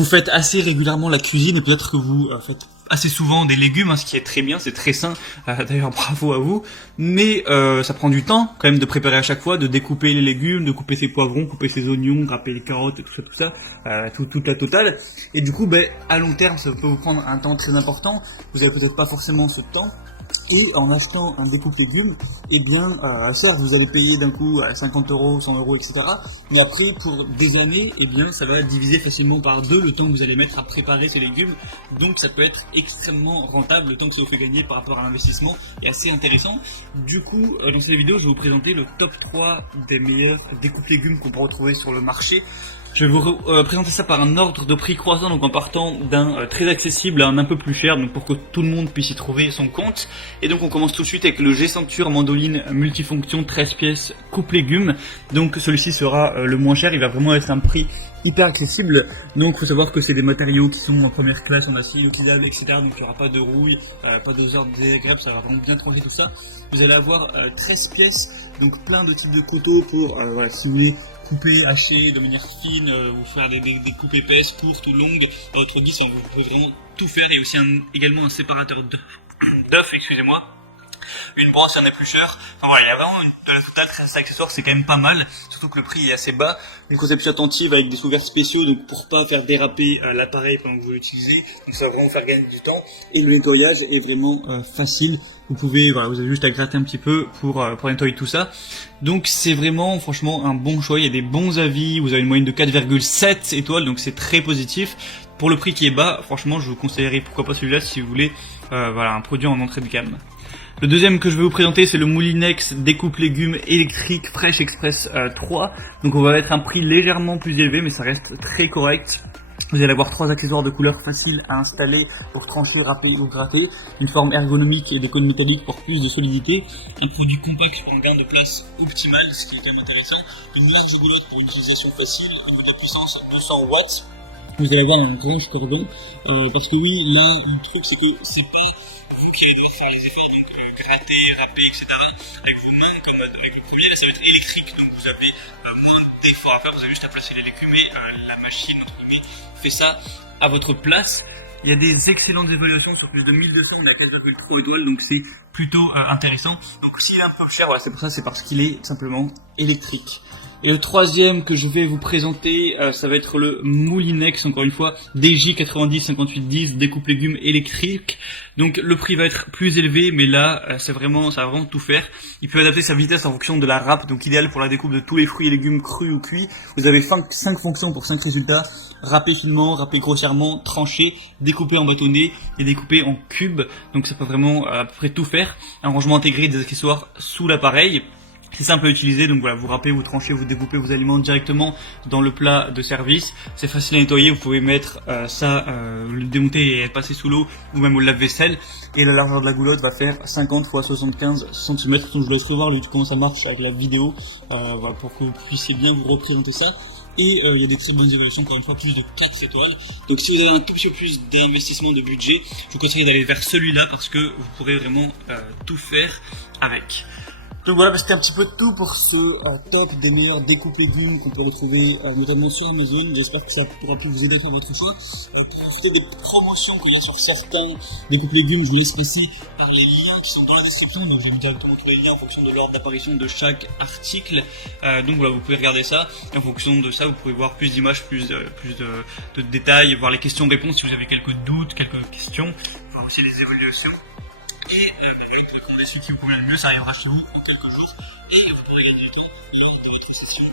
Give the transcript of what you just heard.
vous faites assez régulièrement la cuisine et peut-être que vous faites assez souvent des légumes, ce qui est très bien, c'est très sain, d'ailleurs bravo à vous, mais ça prend du temps quand même de préparer à chaque fois, de découper les légumes, de couper ses poivrons, couper ses oignons, râper les carottes et tout ça, toute la totale, et du coup à long terme ça peut vous prendre un temps très important, vous avez peut-être pas forcément ce temps, et en achetant un découpe légumes, certes vous allez payer d'un coup 50 €, 100 €, etc. Mais après, pour des années, ça va diviser facilement par 2 le temps que vous allez mettre à préparer ces légumes. Donc ça peut être extrêmement rentable, le temps que ça vous fait gagner par rapport à l'investissement est assez intéressant. Du coup, dans cette vidéo, je vais vous présenter le top 3 des meilleurs découpes légumes qu'on peut retrouver sur le marché. Je vais vous présenter ça par un ordre de prix croissant, donc en partant d'un très accessible à un peu plus cher, donc pour que tout le monde puisse y trouver son compte. Et donc on commence tout de suite avec le G-Centure Mandoline multifonction 13 pièces coupe légumes. Donc celui-ci sera le moins cher, il va vraiment être un prix hyper accessible. Donc il faut savoir que c'est des matériaux qui sont en première classe, en acier inoxydable, etc. Donc il n'y aura pas de rouille, pas d'odeur désagréable, ça va vraiment bien trancher tout ça. Vous allez avoir 13 pièces, donc plein de types de couteaux pour si vous voulez couper, hacher de manière fine, ou faire des coupes épaisses, courtes ou longues à votre guise, vous pouvez vraiment tout faire. Il y a aussi également un séparateur d'œufs, excusez-moi. Une brosse, un éplucheur. Enfin voilà, il y a vraiment de la totale, 13 accessoires, c'est quand même pas mal, surtout que le prix est assez bas. Une conception attentive avec des sous-verres spéciaux, donc pour pas faire déraper l'appareil pendant que vous l'utilisez, donc ça va vraiment faire gagner du temps. Et le nettoyage est vraiment facile. Vous avez juste à gratter un petit peu pour nettoyer tout ça. Donc c'est vraiment, franchement, un bon choix. Il y a des bons avis. Vous avez une moyenne de 4,7 étoiles, donc c'est très positif. Pour le prix qui est bas, franchement, je vous conseillerais pourquoi pas celui-là si vous voulez, un produit en entrée de gamme. Le deuxième que je vais vous présenter, c'est le Moulinex découpe légumes électrique Fresh Express 3. Donc on va être un prix légèrement plus élevé, mais ça reste très correct. Vous allez avoir 3 accessoires de couleur faciles à installer pour trancher, râper ou gratter, une forme ergonomique et des cônes métalliques pour plus de solidité, un produit compact pour un gain de place optimal, ce qui est quand même intéressant, une large goulotte pour une utilisation facile, un moteur de puissance à 200 watts. Vous allez avoir un grand cordon, parce que oui, là, le truc c'est que c'est pas vous qui allez devoir faire les efforts, donc gratter, râper, etc. avec vos mains, comme avec le premier, là ça va être électrique, donc vous avez moins d'efforts à faire, vous avez juste à placer les légumes et la machine, entre guillemets, fait ça à votre place. Il y a des excellentes évaluations sur plus de 1200, on est à 4,3 étoiles, donc c'est plutôt intéressant. Donc s'il est un peu cher, c'est pour ça, c'est parce qu'il est simplement électrique. Et le troisième que je vais vous présenter, ça va être le Moulinex, encore une fois, DJ90-5810, découpe légumes électrique. Donc le prix va être plus élevé, mais là, ça va vraiment tout faire. Il peut adapter sa vitesse en fonction de la râpe, donc idéal pour la découpe de tous les fruits et légumes crus ou cuits. Vous avez 5 fonctions pour 5 résultats. Râper finement, râper grossièrement, trancher, découper en bâtonnets et découper en cubes. Donc ça peut vraiment à peu près tout faire. Un rangement intégré des accessoires sous l'appareil. C'est simple à utiliser, donc voilà, vous râpez, vous tranchez, vous découpez vos aliments directement dans le plat de service. C'est facile à nettoyer, vous pouvez mettre le démonter et passer sous l'eau ou même au lave-vaisselle. Et la largeur de la goulotte va faire 50 x 75 cm. Donc je vous laisse revoir comment ça marche avec la vidéo, pour que vous puissiez bien vous représenter ça. Et il y a des très bonnes évaluations, encore une fois, plus de 4 étoiles. Donc si vous avez un tout petit peu plus d'investissement de budget, je vous conseille d'aller vers celui-là parce que vous pourrez vraiment tout faire avec. Donc voilà, c'était un petit peu tout pour ce top des meilleurs découpes légumes qu'on peut retrouver notamment sur Amazon. J'espère que ça pourra plus vous aider dans votre choix. Pour profiter des promotions qu'il y a sur certains découpes légumes, je vous laisse passer par les liens qui sont dans la description. Donc j'ai mis directement tous les liens en fonction de l'ordre d'apparition de chaque article. Donc voilà, vous pouvez regarder ça. Et en fonction de ça, vous pouvez voir plus d'images, plus de détails, voir les questions-réponses si vous avez quelques doutes, quelques questions, voir aussi les évaluations. Et vous pouvez commander celui qui vous convient le mieux, ça arrivera chez vous en quelques jours et vous pourrez gagner du temps lors de votre session.